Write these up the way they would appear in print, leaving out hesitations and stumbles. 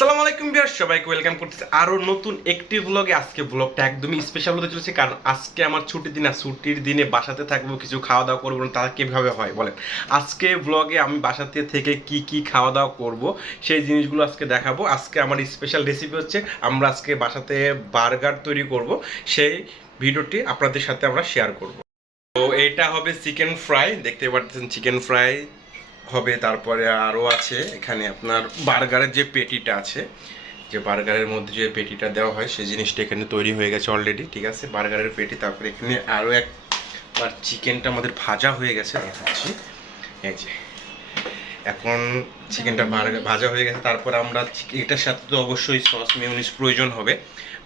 আসসালামু আলাইকুম ভিউয়ার্স, সবাইকে ওয়েলকাম করতেছি আরো নতুন একটি ব্লগে। আজকে ব্লগটা একদমই স্পেশাল হতে চলেছে, কারণ আজকে আমার ছুটির দিন। আর ছুটির দিনে বাসাতে থাকবো, কিছু খাওয়া দাওয়া করবো না, তারা কিভাবে হয় বলেন। আজকে ব্লগে আমি বাসাতে থেকে কি কি খাওয়া দাওয়া করব সেই জিনিসগুলো আজকে দেখাবো। আজকে আমার স্পেশাল রেসিপি হচ্ছে আমরা আজকে বাসাতে বার্গার তৈরি করব, সেই ভিডিওটি আপনাদের সাথে আমরা শেয়ার করব। তো এটা হবে চিকেন ফ্রাই, দেখতে পাচ্ছেন চিকেন ফ্রাই হবে। তারপরে আরও আছে এখানে আপনার বার্গারের যে পেটিটা আছে, যে বার্গারের মধ্যে যে পেটিটা দেওয়া হয় সেই জিনিসটা এখানে তৈরি হয়ে গেছে অলরেডি, ঠিক আছে, বার্গারের পেটি। তারপরে এখানে আরও একবার চিকেনটা আমাদের ভাজা হয়ে গেছে দেখাচ্ছি, এই যে এখন চিকেনটা ভাজা হয়ে গেছে। তারপর আমরা এটার সাথে তো অবশ্যই সস মেয়োনিজ প্রয়োজন হবে।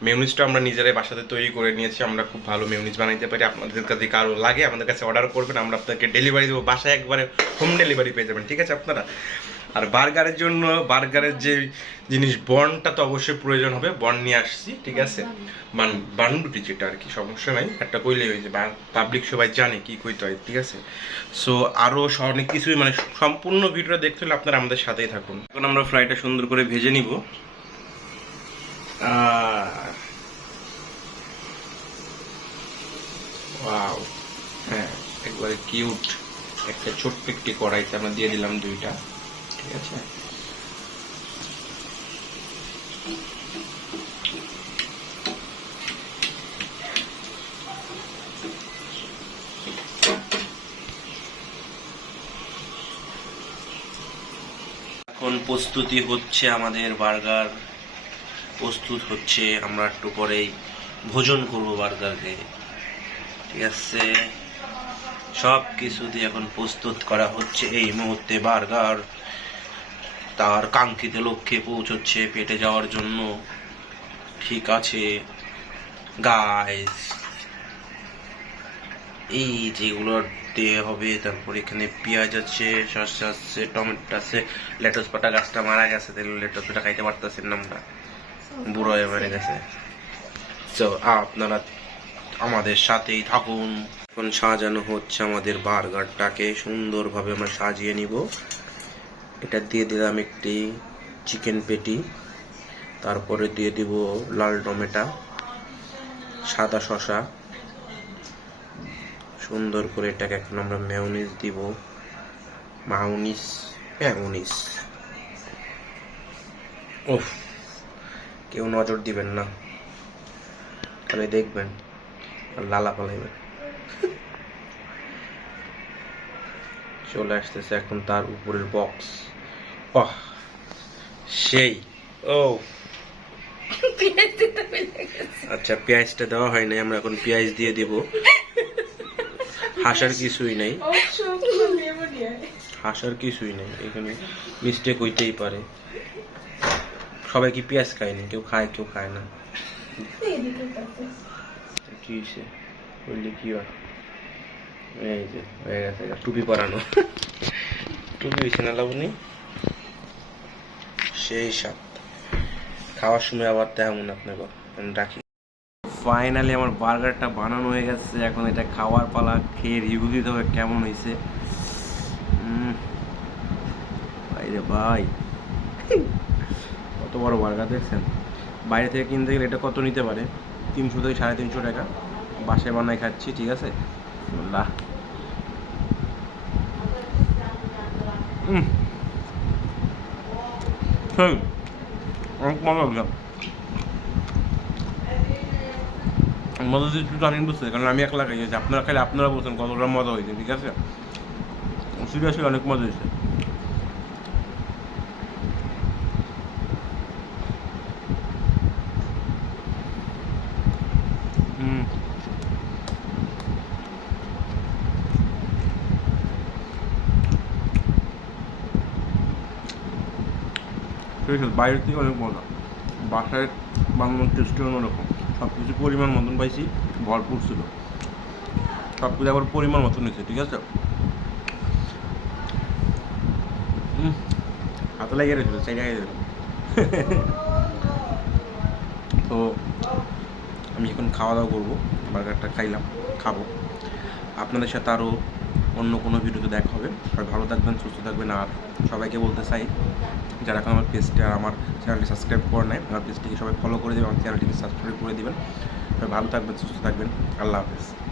মেয়োনিজটা আমরা নিজেরাই বাসাতে তৈরি করে নিয়েছি, আমরা খুব ভালো মেয়োনিজ বানাইতে পারি। আপনাদের কাছে কারো লাগে আমাদের কাছে অর্ডার করবেন, আমরা আপনাকে ডেলিভারি দেবো, বাসায় একবারে হোম ডেলিভারি পেয়ে যাবেন, ঠিক আছে আপনারা। আর বার্গারের জন্য বার্গারের যে জিনিস বনটা তো অবশ্যই প্রয়োজন হবে, বন নিয়ে আসছি, ঠিক আছে, বান্ডুটি যেটা আর কি, সমস্যা নাই, একটা কইলেই হয়েছে, পাবলিক সবাই জানে কি কইতে হয়, ঠিক আছে। সো আরও অনেক কিছুই, মানে সম্পূর্ণ ভিডিওটা দেখতে হলে আপনারা আমাদের সাথেই থাকুন। এখন আমরা ফ্রাইটা সুন্দর করে ভেজে নিব। ওয়াও, হ্যাঁ, একবারে কিউট একটা ছোট্ট একটি কড়াইতে আমরা দিয়ে দিলাম দুইটা, ঠিক আছে। এখন প্রস্তুতি হচ্ছে, আমাদের বার্গার প্রস্তুত হচ্ছে, আমরা একটু পরেই ভোজন করব বার্গারকে, ঠিক আছে। সব কিছু দিয়ে এখন প্রস্তুত করা হচ্ছে, এই মুহূর্তে বার্গার তার কাঙ্ক্ষিত লক্ষ্যে পৌঁছচ্ছে পেটে যাওয়ার জন্য, ঠিক আছে গাইস। এই যেগুলো দিয়ে হবে, তারপর এখানে পেঁয়াজ আছে, শসা আছে, টমেটো আছে, লেটুস পাতা গাছটা মারা গেছে, লেটুস পাতা খাইতে পারতেছেন না, আমরা বুড়ো হয়ে মারা গেছে। তো আপনারা আমাদের সাথেই থাকুন। এখন সাজানো হচ্ছে আমাদের বার্গারটাকে, সুন্দরভাবে আমরা সাজিয়ে নিব। এটা দিয়ে দিলাম একটি চিকেন পেটি, তারপরে দিয়ে দিব লাল টমেটো, সাদা শসা, সুন্দর করে এটাকে এখন আমরা মেয়োনিজ দিব, মেয়োনিজ। ওফ, কেউ নজর দিবেন না, খালি দেখবেন আর লালা পালাইবেন। চলে আসতেছে এখন তার উপরের বক্স, ওহ সেই, ও আচ্ছা, পেঁয়াজটা দেওয়া হয় নাই, আমরা এখন পেঁয়াজ দিয়ে দিব। হাসার কিছুই নাই, হাসার কিছুই নেই এখানে, মিস্টেক হইতেই পারে। সবাই কি পেঁয়াজ খায়নি? কেউ খায়, কেউ খায় না। কি হয়েছে বললে কি হয়? এই যে হয়ে গেছে, টুপি পরানো, টুপি হয়েছে না লাবণী, সেই সাত। খাওয়ার সময় আবার তেমন আপনাকে রাখি। ফাইনালি আমার বার্গারটা বানানো হয়ে গেছে, এখন এটা খাওয়ার পালা, খেয়ে রিভিউ দিতে হবে কেমন হয়েছে। ভাইরে ভাই, কত বড় বার্গার দেখছেন। বাইরে থেকে কিনতে গেলে এটা কত নিতে পারে? 300 থেকে 350 টাকা। বাসায় বানাই খাচ্ছি, ঠিক আছে। অনেক মজা লাগলাম, মজা দিচ্ছি আমি বুঝতে, কারণ আমি একলা খাইছি, আপনারা খাইলে আপনারা বলছেন কতটা মজা হয়েছে, ঠিক আছে। সিরিয়াসলি অনেক মজা হয়েছে। ঠিক আছে, বাইরের থেকে অনেক মজা, বাসায় বানানোর টেস্টে অন্যরকম। সব কিছু পরিমাণ মতন পাইছি, ভরপুর ছিল, সব কিছু আবার পরিমাণ মতন হয়েছে, ঠিক আছে। হাতে লাগিয়ে রেখেছিল, চাই লাগিয়ে দিলাম। তো আমি এখন খাওয়া দাওয়া করবো, বার্গারটা খাবো, আপনাদের সাথে আরও অন্য কোনো ভিডিওতে দেখা হবে। সবাই ভালো থাকবেন, সুস্থ থাকবেন। আর সবাইকে বলতে চাই, যারা এখন আমার পেজটা আর আমার চ্যানেলটি সাবস্ক্রাইব করে নেয়, আমার পেজটিকে সবাই ফলো করে দেবেন, আমার চ্যানেলটিকে সাবস্ক্রাইব করে দেবেন। সবাই ভালো থাকবেন, সুস্থ থাকবেন। আল্লাহ হাফেজ।